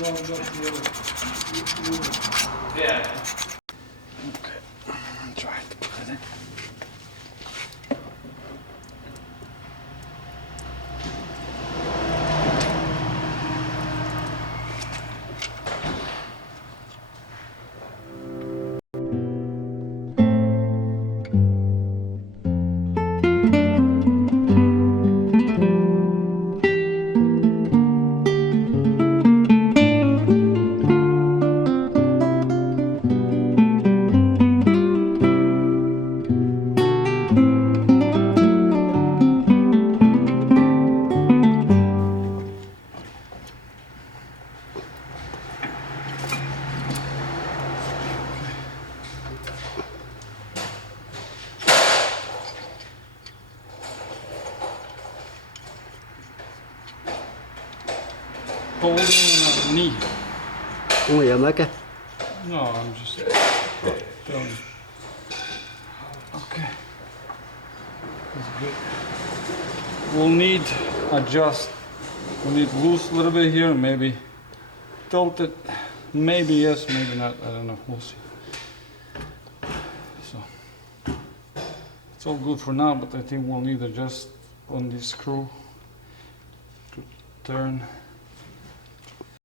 No, that's the other. Yeah. Okay, I'm trying to put it in. Holding on a knee. Không hiểu mấy cái. No, I'm just throwing. Okay. That's good. We'll need adjust. We'll need loose a little bit here, maybe tilt it. Maybe yes, maybe not. I don't know. We'll see. So it's all good for now, but I think we'll need adjust on this screw to turn.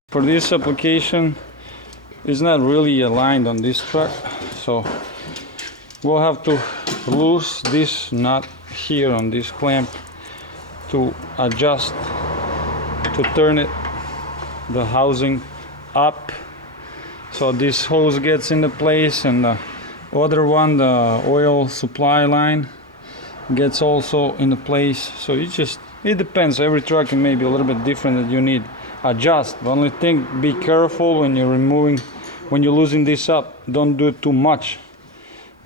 For this application, it's not really aligned on this truck, so we'll have to loose this nut here on this clamp to adjust, to turn it, the housing up, so this hose gets into place, and the other one, the oil supply line, gets also into place. So it depends. Every truck may be a little bit different that you need adjust. The only thing, be careful when you're losing this up. Don't do it too much,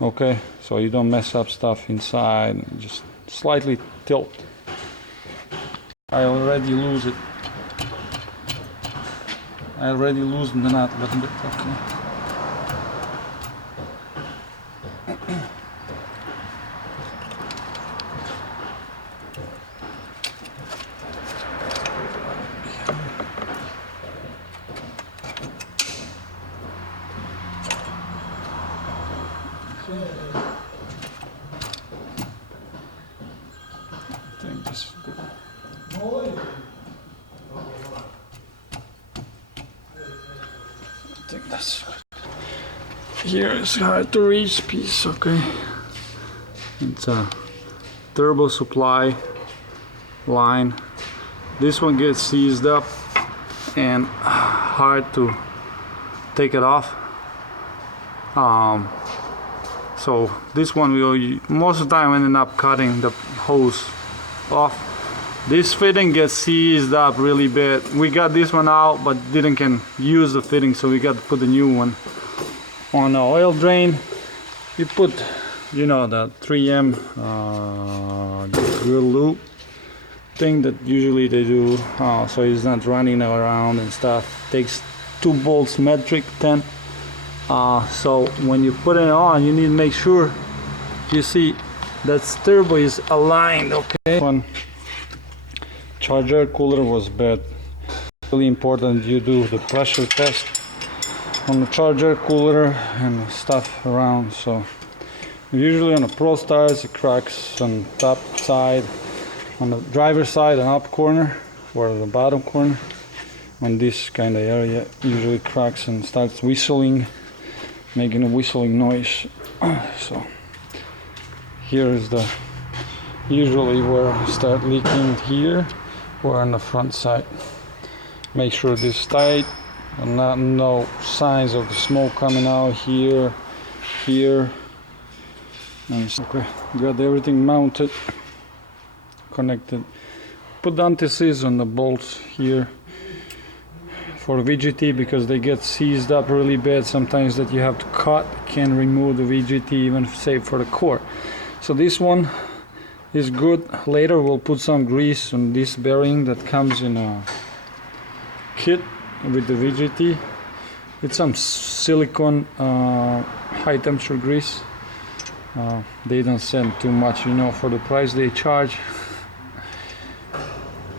okay, so you don't mess up stuff inside. Just slightly tilt. I already lose it. I already loosened the nut a little bit. Okay. I think this is good. I think that's good. Here is hard to reach piece, okay. It's a turbo supply line. This one gets seized up and hard to take it off. So this one will most of the time ended up cutting the hose off. This fitting gets seized up really bad. We got this one out, but can use the fitting, so we got to put a new one on the oil drain. You put, you know, the 3M drill loop thing that usually they do, so it's not running around and stuff. Takes 2 bolts metric 10. So when you put it on, you need to make sure you see that turbo is aligned, okay. One charger cooler was bad. Really important you do the pressure test on the charger cooler and stuff around. So usually on the Pro Stars it cracks on top side, on the driver's side and up corner, or the bottom corner. On this kind of area usually cracks and starts whistling, making a whistling noise. So here is the usually where I start leaking, here or on the front side. Make sure this is tight and no signs of the smoke coming out here, and okay, got everything mounted, connected. Put the anti-seize on the bolts here for VGT because they get seized up really bad sometimes, that you have to cut, can remove the VGT even save for the core. So this one is good. Later we'll put some grease on this bearing that comes in a kit with the VGT. It's some silicone high temperature grease. They don't send too much, you know, for the price they charge.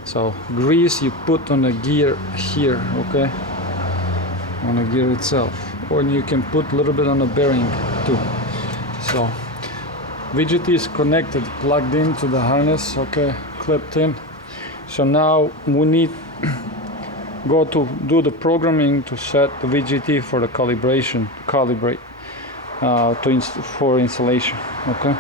So grease you put on the gear here, okay? on the gear itself, or you can put a little bit on the bearing too. So VGT is connected, plugged into the harness, okay, clipped in. So now we need go to do the programming to set the VGT for the calibration, calibrate for installation, okay.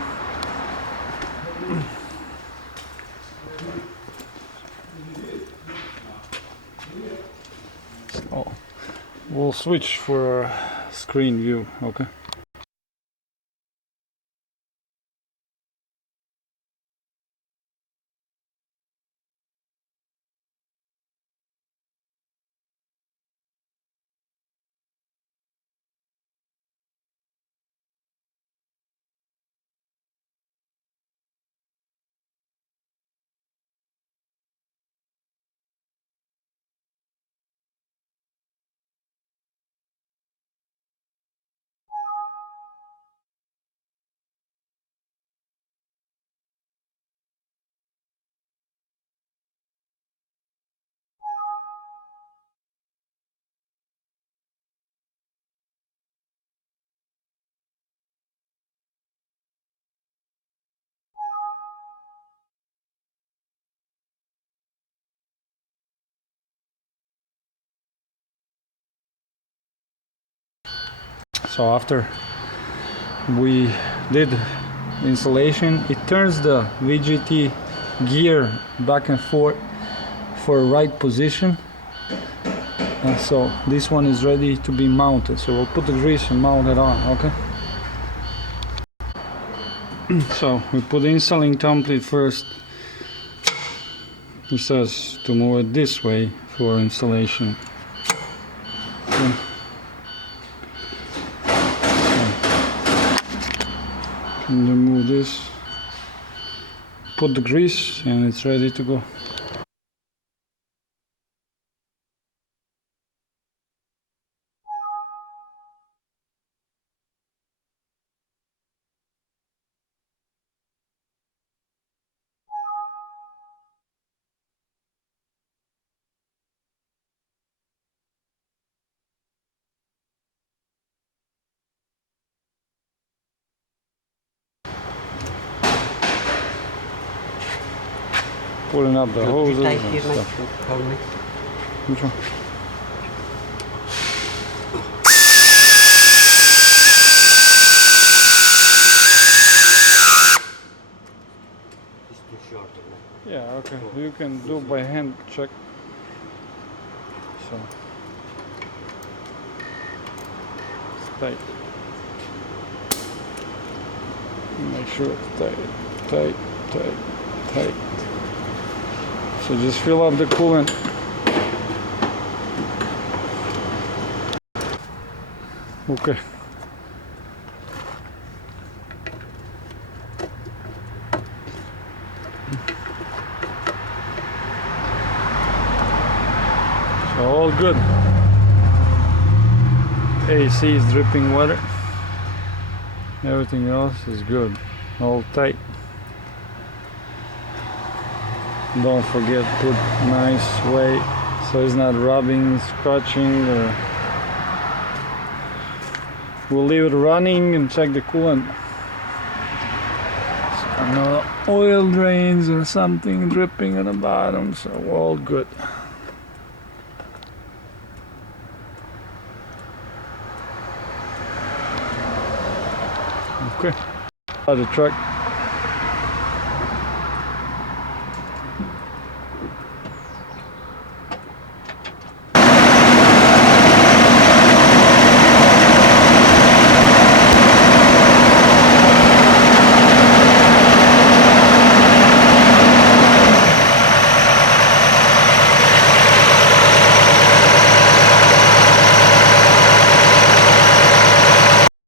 So we'll switch for screen view, okay. So after we did installation, it turns the VGT gear back and forth for right position, and so this one is ready to be mounted. So we'll put the grease and mount it on, okay. So we put the installing template first. It says to move it this way for installation. Okay. And remove this, put the grease, and it's ready to go. Pulling up the hoses and stuff. Which one? It's too short. Yeah, okay. You can do by hand check. So it's tight. Make sure it's tight, tight, tight, tight. So just fill up the coolant. Okay. So all good. AC is dripping water. Everything else is good. All tight. Don't forget, put nice way so it's not rubbing, scratching, or we'll leave it running and check the coolant. So no oil drains or something dripping at the bottom, so all good. Okay. The truck.